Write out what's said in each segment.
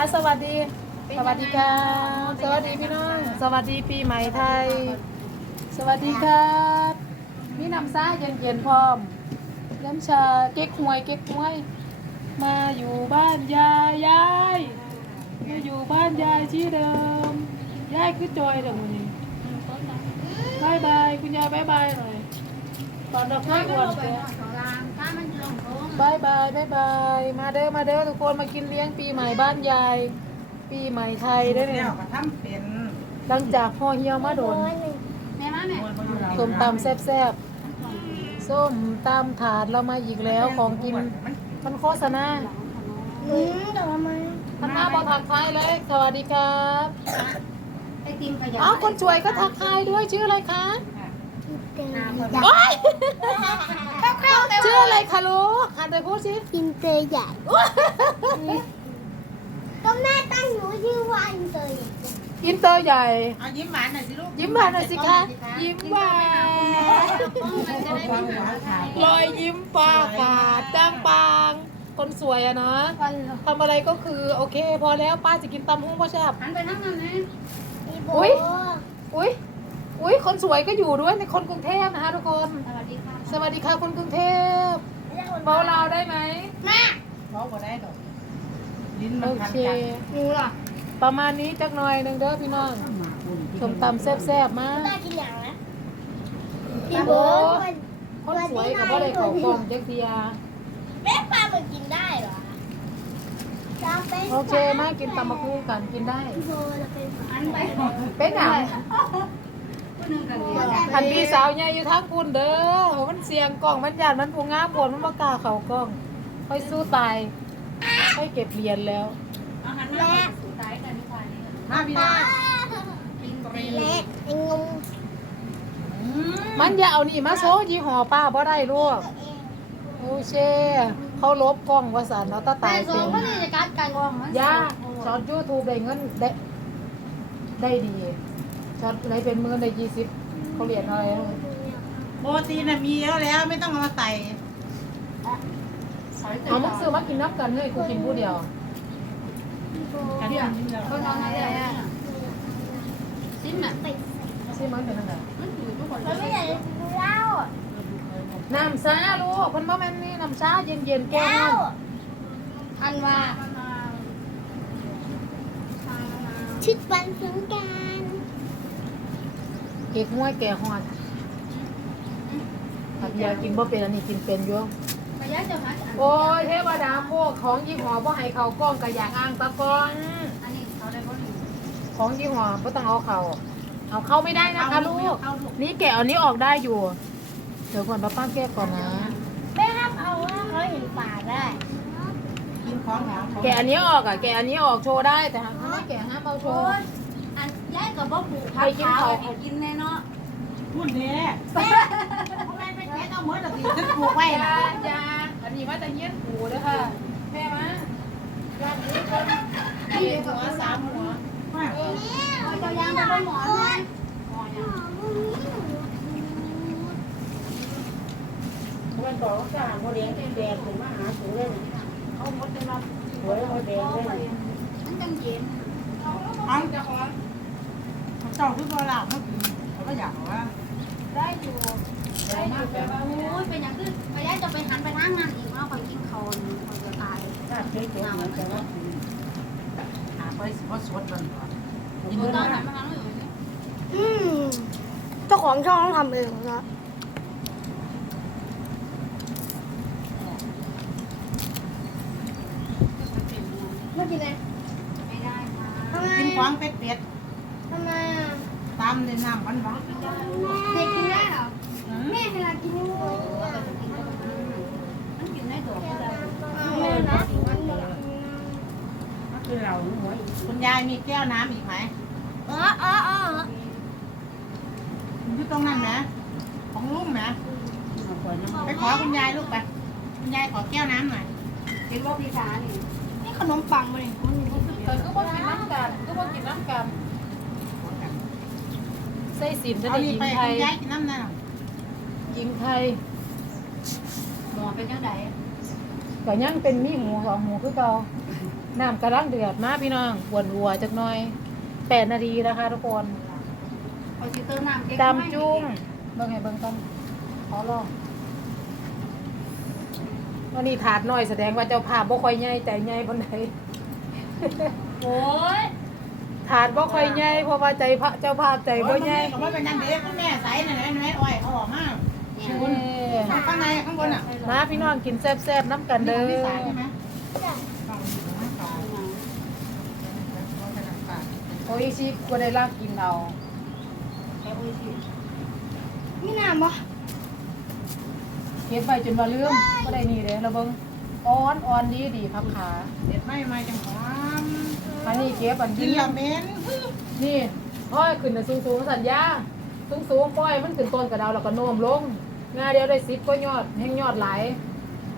ค่ะสวัสดี สวัสดีค่ะสวัสดีพี่น้อง สวัสดีปีใหม่ไทย สวัสดีครับมีน้ำซ่าเย็นๆพร้อมน้ำชาเก๊กฮวยเก๊กฮวย มาอยู่บ้านยายยายมาอยู่บ้านยายที่เดิมยายคือจอยเดี๋ยววันนี้บายบายคุณยายบายบายหน่อยตอนดอกไม้ก่อนเถอะ บายบายบายบาย มาเด้อมาเด้อทุกคนมากินเลี้ยงปีใหม่บ้านยาย ปีใหม่ไทยได้อแล้เนี่วยก็ทำเป็นหลังจากพ่อเหี่ยวมาโดนแม่มาแม่ส้มตำแซ่บๆส้มตำถาดเรามาอีกแล้วของกินมันโฆษณาอืมแต่ว่ามันทักทายบอกทักทายเลยสวัสดีครับไอติมขยะอ้าวคนสวยก็ทักทายด้วยชื่ออะไรคะเต็ม โอ๊ยเข้าวๆแต่ชื่ออะไรคะลูกหันไปพูดสิอินเตอร์ใหญ่ก็แม่ตั้งหนูชื่อว่าอินเตอร์ใหญ่อินเตอร์ใหญ่ เอายิ้มหวานหน่อยสิลูกยิ้มหวานหน่อยสิคะยิ้มหวานรอยยิ้มปากกาดจ้างปาง คนสวยอะเนาะวันเหรอทำอะไรก็คือโอเค พอแล้วป้าจะกินตำหุ้งพ่อแซ่บหันไปนั่งนั่นนะอุ๊ยอุ้ย อุ้ยคนสวยก็อยู่ด้วยในคนกรุงเทพนะคะทุกคน สวัสดีค่ะสวัสดีค่ะคนกรุงเทพเบาเราวได้ไหมแม่เมาบ่ได้ดอกลิ้นมัโอนพันเคกันหนูล่ะประมาณนี้จักหน่อยหนึ่งเด้อพี่น้องสมตำแซ่บๆมากได้กินอย่างนะพี่โบ๊ทคนสวยกับว่าอะไรเขากล่องจักเทียแม่ปลามันกินได้เหรอจะเป็นโอเคมากินตำมะคู่กันกินได้พี่โบจะเป็นอันไปเป็นหนังผู้หนึ่งกัน อันพี่สาวใหญ่อยู่ทั้งคุณเด้อ มันเสียงกล่องมันหยาดมันผูงามผลมันประกล้าเขากล้อง ค่อยสู้ตาย ค่อยเก็บเหรียญแล้วอาหารแม่สุดท้ายกันที่ควายนี่มาพี่น้องปิงปรีเล็กไอ้งงมันอย่าเอานี่มาโซ่ยี่ห้อป้าบ่ได้ลูกโอเชเขาลบกล้องว่าสันเราตาแต่ตายสอเต็งมก็เลยจะการการกองมันย่าช็อตยูทูบได้เงินได้ได้ดี ช็อตอะไรเป็นหมื่นได้ยี่สิบเขาเรียนอะไรโปรตีนน่ะมีเยอะแล้วไม่ต้องเอามาใส่เอามึงซื้อมากินนับกันเฮ้ยกูกินผู้เดียวกันเนี่ยก็นอนอะไรอะซิมอะติดซื้อมันเป็นอะไรมันอยู่ทุกคนไม่อยากกินเหล้าน้ำซาลูกมันบ่แม่นนี่น้ำซาเย็นเย็นๆแก้วอันว่าชุดวันสงการ เก๊กห้วยแก่ฮอดถ้าอยากกินบ่เป็นอันนี้กินเป็นอยู่มาย้ายจะหาโอ้ยเทวดาพวกของยี่ห้อบ่ให้เขากล้องก็อยากอ้างตะกอนอันนี้เขาได้บ่หนึ่งของยี่ห้อบ่ต้องเอาเขาเอาเข้าไม่ได้นะคะลูก นี่แกะอันนี้ออกได้อยู่ เดี๋ยวก่อนป้าป้าแก้ก่อนนะ ไม่ห้ามเอาว่าเขาเห็นปากได้กินของหอมแกะอันนี้ออกอะ แกะอันนี้ออกโชว์ได้แต่หากไม่แกะห้ามเอาโชโอ้ว์ยอันย้าย กับบ่ผูกพักขาวให้กินแน่เนาะพูดเด้แม่ทำไมไม่แค่เอาหมดละสิฉันปลูกไว้ยาน่ะยาอันนี้มาจะเยี่ยนหูเลยค่ะ แม่มาร้านนี้คนที่หัวสามหัวว่าเออเอาเจ้ายางไปหมอนเลยมันบอกว่าการโมเดลแดงๆถึงมาหาสูงเลยเอาหมดเลยมาหัวยโมเดลเลยมันจังเย็นเอาเจ้าขอ เจ้าคือบ่หลับเมื่อกี้เขาก็อยากว่าได้อยู่ได้อยู่แต่ว่าโอ้ยเป็นอย่างคือมาย้จะไปหันไปทางนั้นอีกว่าคอยกินเขาคอยจะตายถ้าเจ๊เจ๊มันจะว่าหาไปสิว่าสวดมันก่อนกินตอนหันมาทางนู้นอยู่นี่อืมเจ้าของช่องต้องทำเองนะไม่กินเลยไม่ได้ค่ะกินของเป็ดเป็ดามในน้ำหวานหวานเด็กกินได้เหรอแม่เวลากินนี่มันกินได้ตัวเดียวแม่นะก็คือเราหวยคุณยายมีแก้วน้ำอีกไหมอ๋ออ๋ออ๋ออยู่ตรงนั้นนะของลุงนะมาคอยน้ำไปขอคุณยายลูกไปคุณยายขอแก้วน้ำหน่อยกินว่าพี่ชานี่นี่ขนมปังมาเลยแต่ก็บ่กินน้ำกันก็บ่กินน้ำกัน ใส่สินจะเอาได้นี่ยิงไปไทคุยณยายกินน้ำนั่นน่ะยิงไทยหมอเป็นยังไงก็ยังเป็นมีหูสองหูคือเก่าน้ำกำลังเดือดมาพี่น้องหวนหัวจักหน่อยแปดนาทีนะคะทุกคนคอยสิเติมน้ำเก๊กตำจุ้งเบิ่งไงเบิ่งกันขอลองวันนี้ถาดน้อยแสดงว่าเจ้าภาพบ่ค่อยใหญ่ใจใหญ่ปานใดโอ้ย ถาดบ่ค่อยใหญ่เพราะว่าใจพระเจ้าภาพใจบ่ใหญ่ก็ไม่เป็นนั่นเด็กแม่ใส่นั่นแหละแม่อ้อยเขาออกมาเนี่ยเอ้ยข้างในข้างบนอะมาพี่น้องกินแซ่บๆน้ำกันเด้อพี่สายใช่ไหมโอ้ยชิบ่ได้ลากกินเอามีน้ำปะเก็บไว้จนว่าลืมบ่ได้นี่เด้เราเบิ่งอ่อนอ่อนดีดีครับขาเด็ดไม่มาจังหวาม อันนี้เก็บอันกิกินนละเม้นนี่อ้อยขึ้นน่ะสูงๆสัญญาสูงๆปล่อยมันขึ้นต้นกระดาวแล้วก็โน้มลงงาเดียวได้10กว่ายอดแห่งยอดหลาย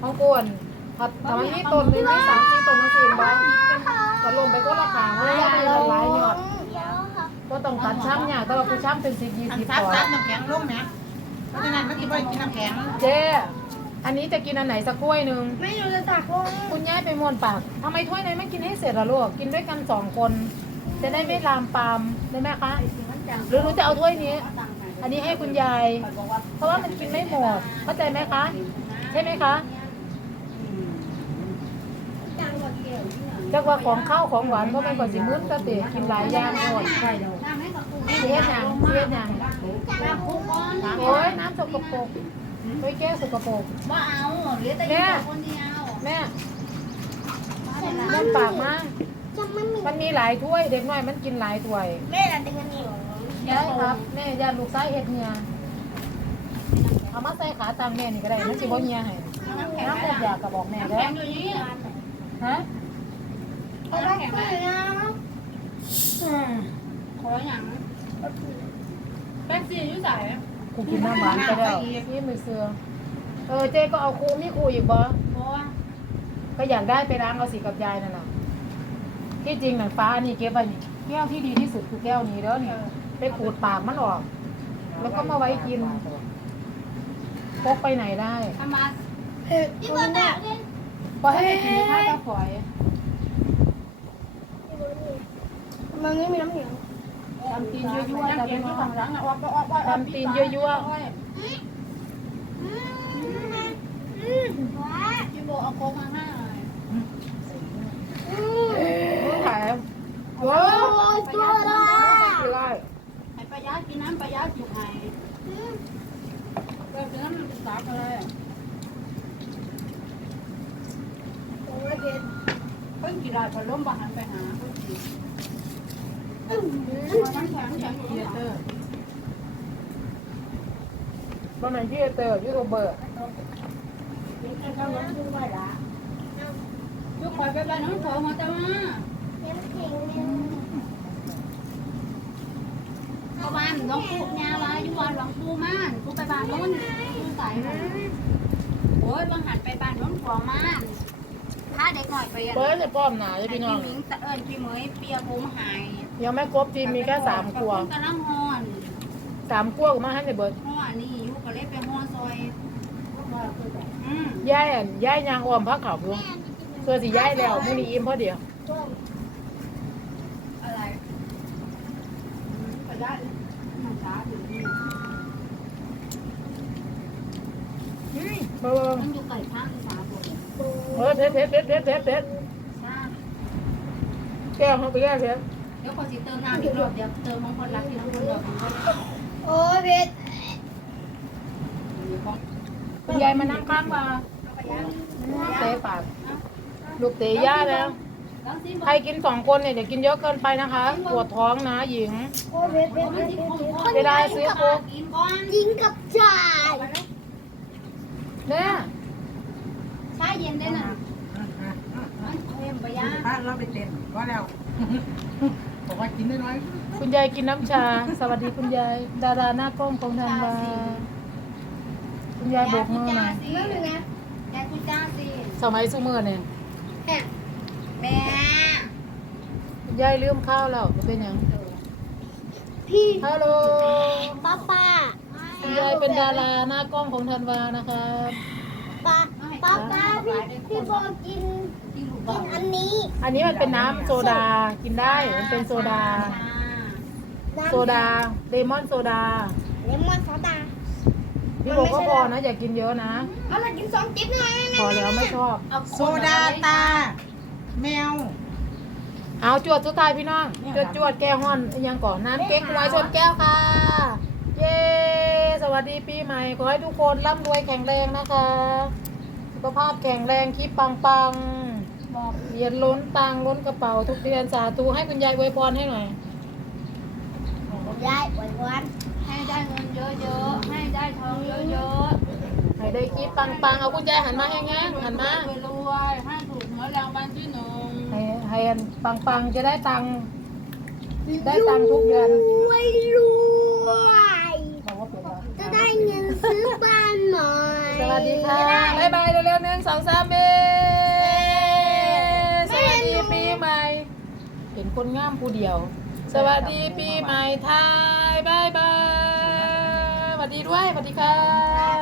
ของกวนถ้าถ้ามันมีต้นหนึงมีสามสี่ต้นจังซี่บ่ก็ลงไปก็ราคาแล้วได้หลายยอดเดี๋ยวค่ะบ่ต้องตัดช้ำยากแต่ว่าผู้ช้ำเป็น10อัน20ซับปอซัยบน้ำแข็งลงนะเพราะฉะนั้นมันกินไม่กินน้ำแข็งเจ๊ อันนี้จะกินอันไหนสักถ้วยหนึงไม่รู้จะตักลงคุณย่ายไปมวนปากทำไมถ้วยไหนไม่กินให้เสร็จล่ะลูกกินด้วยกันสองคน จะได้ไม่ลามปามได้ไหมคะหรือหนูจะเอาถ้วยนี้ อันนี้ให้คุณยาย เพราะว่ามันกินไม่หมดเข้าใจไหมคะ ใช่ไหมคะจักว่าของข้าวของหวานก็ไม่ก่อนสิมื้นก็เตะกินหลายอย่างหมดน้ำให้กับกูเสียอย่างเสียอย่างน้ำคุกก้อนโอ้ยน้ำสกปรก ไปแก้วสกปรกว่าเอาเหลือแต่อีกคนเดียวแม่เล่นปากมากจะไม่มีมันมีหลายถ้วยเด็กน้อยมันกินหลายถ้วยแม่น่ะดึงอันนี้ได้ครับแม่ยาลูกซ้ายเห็ดเนียเอามาใส่ขาตามแม่นี่ก็ได้มันสิบ่เฮียให้น้ำแข็งอยากกระบอกแม่เด้อแข็งอยู่นี่ฮะเอาต้องขึ้นนะขออย่างแป๊บซี่ยุ่ใส่ กูกินน้ำหวานไปแล้วนี่มือเสือเออเจ๊ก็เอาครูมีครูอีกบ่เพราะว่าก็อยากได้ไปล้างเอาสีกับยายนั่นน่ะที่จริงน่ะฟ้านี่เก็บไว้นี่แก้วที่ดีที่สุดคือแก้วนี้เด้อนี่ไปขูดปากมันออก แล้วก็มาไว้กินพกไปไหนได้ทำมาเผ็ดที่ตัวบ้านนี้เนี่ยพอให้ไปกินข้าวตาฝอยมันไม่มีน้ำเหนียว ทำตีนยั่วๆน้ำจ้ะแข็งพี่ที่น้อฝั่งหลังอะอกก็ออกว่าทำตีนยั่วพี่โบเอาโค้กมาให้หน่อยๆขายโอ้ยตัวละกี่ไร่ให้ประหยักินน้ำประหยัดอยู่ไงเติมน้ำมันเป็นสาอะไรอะโอ้ยเผ็ดเพิ่งกี่รายพอล้มบ้านไปหาเพิ่งกี่ ตอนนั้นพี่เตอร์ยูทูบเบอร์ยุคคอยไปบ้านน้องโถมาแต่ว่าน้ำแข็งเนี่ยเพราบ้านน้องปูยาลาอยู่วันหลวงปู่ม่านกูไปบ้านโน้นกูใส่โอ้ยบางหันไปบ้านน้นหัวม่านถ้าเด็กหน่อยไปอะเบิร์จะป้อมหนาเลยพี่น้องมิงตะเอิญพี่เหมยเปียผมหาย ยังไม่ครบทีมมีแค่สามครัวกำลังฮอนสามครัวก็มาให้ในเบิร์ดห่อนี่อยู่ก็เลยไปห่อซอยอืมย่ายอันย่ายยางอ้อมพักเขาอยู่เพื่อสิย่ายแล้วมื้อนี้อิ่มพอเดียวอะไรประหยัดน้ำตาถึงนี่เบิ่งมันอยู่ไก่ข้างอีสานหมดเออเผ็ดเผ็ดเผ็ดเผ็ดเผ็ดเผ็ดใช่แก้วเขาไปแก้วเผ็ด เดี๋ยวพอสิเติมน้ำอีกรอบเดี๋ยวเติมของคนรักที่น้องคนเดียวของคนโอ้ยเผ็ดคุณยายมานั่งข้างมาเตะปากลูกเตะย่าแล้ว ใครกินสองคนเนี่ยเดี๋ยวกินเยอะเกินไปนะคะปวดท้องนะหญิงโอ้ยเผ็ดเผ็ดเผ็ดเวลาซื้อโค้กกินก่อนยิงกับจ่ายแม่ใช้เย็นได้น่ะเค็มไปย่าเราไปเต้นก็แล้ว บอกว่ากินน้อยคุณยายกินน้ำชา สวัสดีคุณยาย ดาราหน้ากล้องของทันวาคุณยายโบกมือหน่อยนั่นเป็นไงยายกูจ้าสิสมัยสุมือเนี่ยแหะแม่คุณยายลืมข้าวแล้วเป็นหยังพี่ฮัลโหลป้าป้าคุณยายเป็นดาราหน้ากล้องของทันวานะครับป้าป้าป้าพี่พี่บอกกินที่ลู กปกินอันนี้ อันนี้มันเป็นน้ำโซดากินได้ มันเป็นโซดาโซดาเลมอนโซดาเลมอนโซดาพี่โบก็พอนะอย่ากินเยอะนะ เอาเรากินสองจิ๊บหน่อยแม่พอแล้วไม่ชอบ โซดาตา แมว เอาจวดสุดท้ายพี่น้อง จวดจวดแก้วฮอนยังก่อนน้ำเก๊กหวยชนแก้วค่ะ เย้ สวัสดีปีใหม่ ขอให้ทุกคนร่ำรวยแข็งแรงนะคะ สุขภาพแข็งแรงคิดปังปังๆบอกเห รียญล้นตังค์ล้นกระเป๋าทุกเดือนสาธุให้คุณยายอวยพรให้หน่อยได้หวานหวานให้ได้เงินเยอะๆ ให้ได้ทองเยอะให้ได้คิดปังปังๆเอาคุณยายหันมาแห้งๆ หันมาๆรวยๆให้ถูกหวยรางวัลที่หนึ่งให้ให้ปังปังๆ จะได้ตังค์ได้ตังค์ทุกเดือนรวยรวยบอกว่าเป็นไรจะได้เงินซื้อบ้านหน่อยสวัสดีค่ะบ๊ายบายเร็วๆหนึ่งสองสามเบ คนงามผู้เดียว สวัสดีปีใหม่ไทยบายบายสวัสดีด้วยสวัสดีค่ะ